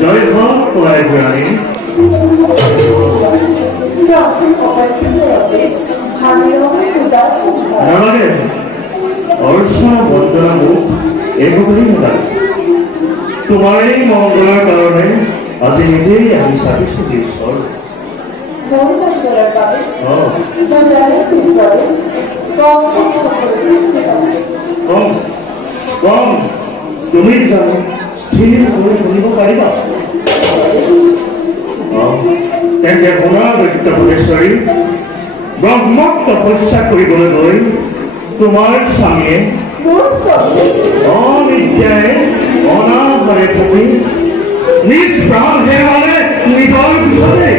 জয় হোক তোমাৰ জয় নালাগে অৰ্চনা বন্দনা মোক এইবোৰেই নালাগে তোমাৰ এই মংগলৰ কাৰণে আজি নিজেই আমি চাবিছো ঈশ্বৰ কম তুমি জানো স্থিৰ হৈ শুনিব পাৰিবা তেন্তে শুনা দৈত্যভুৱনেশ্বৰী ব্ৰহ্মক তপস্যা কৰিবলৈ গৈ তোমাৰ স্বামীয়ে অবিদ্যাৰে অনাভাৰে থাকি নিজ প্ৰাণ হেৰুৱালে নিজৰ পিছতে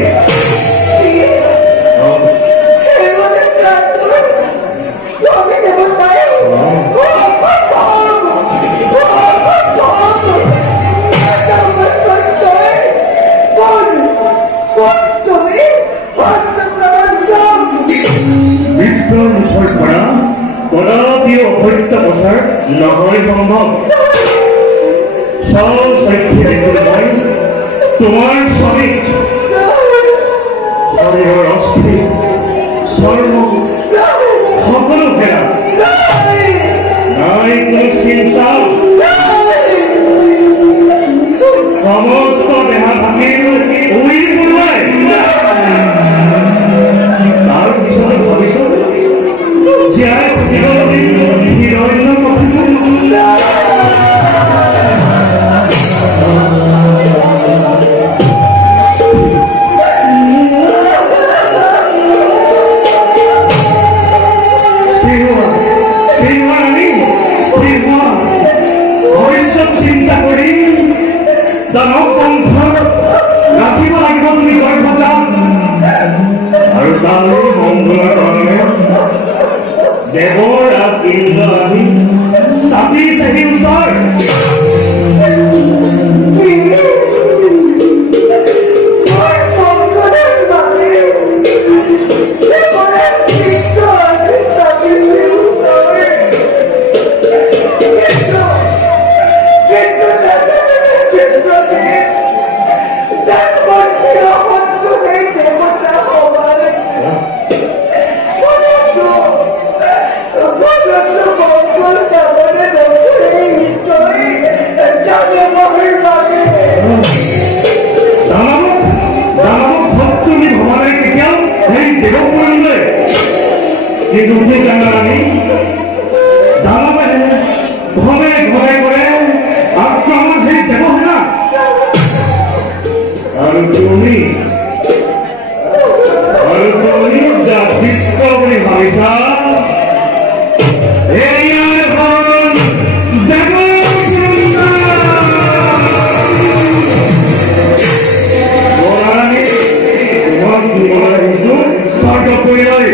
কদাপিও অভ্যস্ত প্ৰচাৰ নহয় সম্ভৱ মই তোমাৰ স্বামীক শৰীৰৰ অস্থি চৰ্ম সকলো হেৰা নাই কোনো চিন্তা সমস্ত দেহা ভাঙি উৰি পৰুৱাই তাৰ পিছত ভাবিছো জীয়াই হিৰণ্য ভৱিষ্যত চিন্তা কৰি দানৱ বংশ ৰাখিব লাগিব তুমি গৰ্ভজাত আৰু তাৰ মংগলৰ কাৰণে দেৱৰ ইন্দ্ৰ আহি চাপি চাহি ওচৰ কিন্তু আমি দানৱে ঘৰে ঘৰে ঘৰে আক্ৰমণ সেই দেৱসেনা আৰু তুমি জাতিত্ব বুলি ভাবিছা স্বৰ্গ কৰি লৈ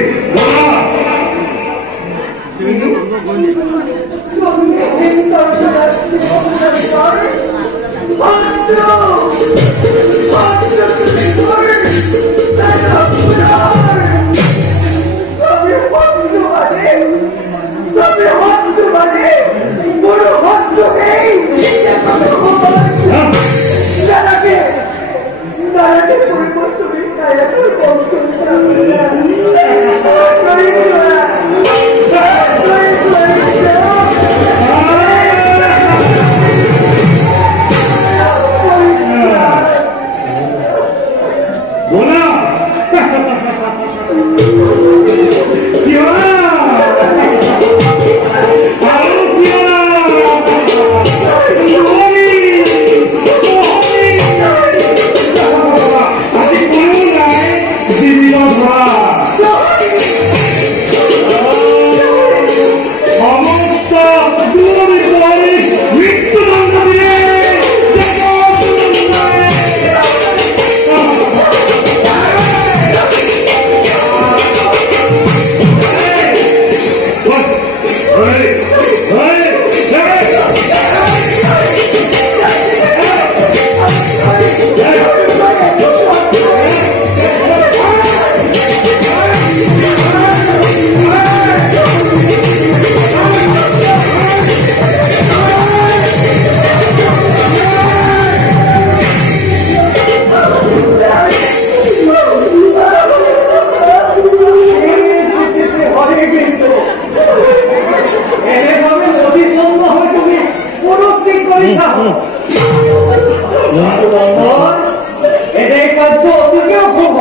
এটাই কার্য অতিকেও খুব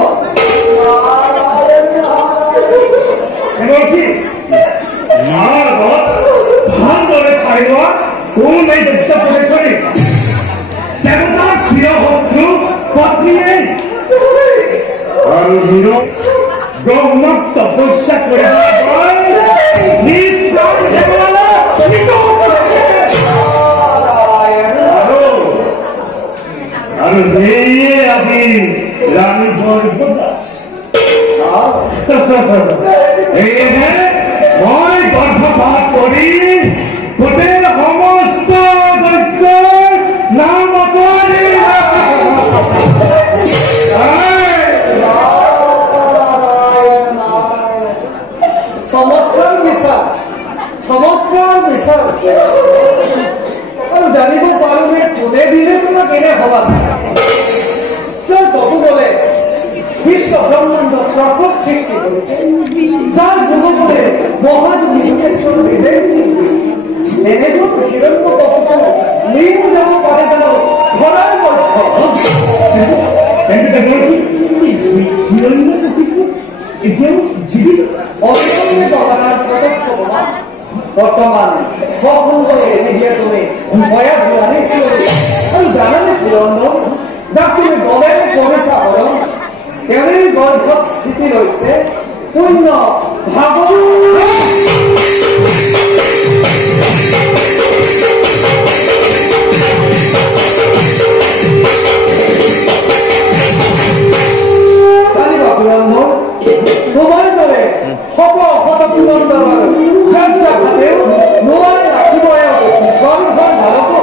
বলছি আমার ভান ধরে ছাড়িবা কোন এই ব্যবসা প্রবেশনে দেবতার শির শত্রু পত্নী নেই আর ব্রহ্মক তপস্যা করে নিজ প্রাণ দেবলা আর দিয়ে আমি রানী বলবো মই গর্ভপাত করি গোটেই সমস্ত দৈত্যৰ নাম চমৎকাৰ বিচাৰ আৰু জানিব পাৰো যে কোনে দিলে তোমাক এনে ভবা যাৰ কবু বলে বিশ্ব ব্ৰহ্মাণ্ড সৰ্বক সৃষ্টি কৰিছে যাৰ যুগপদে মহাযোগীশ্বৰ নিজে এনেজন হিৰণ্য কপটো মৃত যাব পাৰে জানো ঘৰৰ বৰ্তমান সসুন্দৰে এতিয়া তুমি ভয়া ঘূৰানি আৰু জানানে হিৰণ্য যাক তুমি গলে কৰিছা হল তেওঁৰেই গৰ্ভত স্থিতি লৈছে পুণ্য ভাৱ জানিবা পুৰন্ধৰ তোমাৰ দৰে শত শত পুৰন্ধৰ ভাৱেও নোৱাৰে ৰাখিব গৰ্ভত ভালক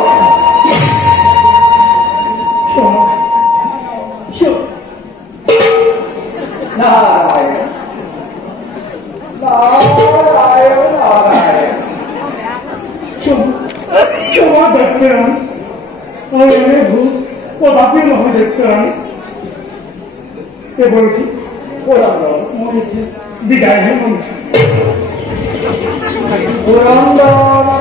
বিদায় পুৰন্দৰ